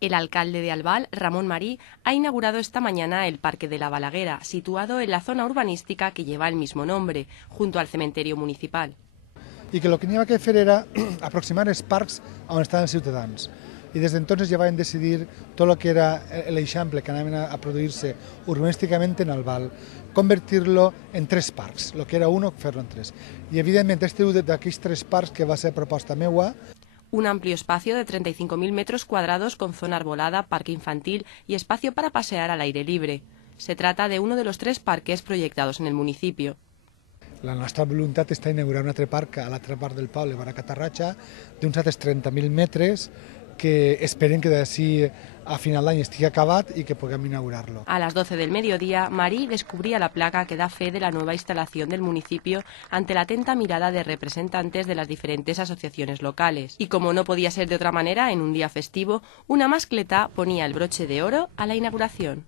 El alcalde de Albal, Ramón Marí, ha inaugurado esta mañana el Parque de la Balaguera, situado en la zona urbanística que lleva el mismo nombre, junto al cementerio municipal. I que el que n'hi havia que fer era aproximar els parcs on estaven els ciutadans. I des d'entonces ja van decidir tot el que era l'eixample que anaven a produir-se urbanísticament en Albal, convertir-lo en 3 parcs, el que era uno, fer-lo en 3. I evidentment este un d'aquells 3 parcs que va ser proposta meua. Un amplio espacio de 35.000 metros cuadrados con zona arbolada, parque infantil y espacio para pasear al aire libre. Se trata de uno de los 3 parques proyectados en el municipio. La nostra voluntat està inaugurar un altre parc a l'altra part del poble, a Catarratxa, d'uns altres 30.000 metres, que esperen que d'ací a final d'any estigui acabat i que puguem inaugurar-lo. A las 12 del mediodía, Marí descubría la placa que da fe de la nueva instalación del municipio ante la atenta mirada de representantes de las diferentes asociaciones locales. Y como no podía ser de otra manera, en un día festivo, una mascleta ponía el broche de oro a la inauguración.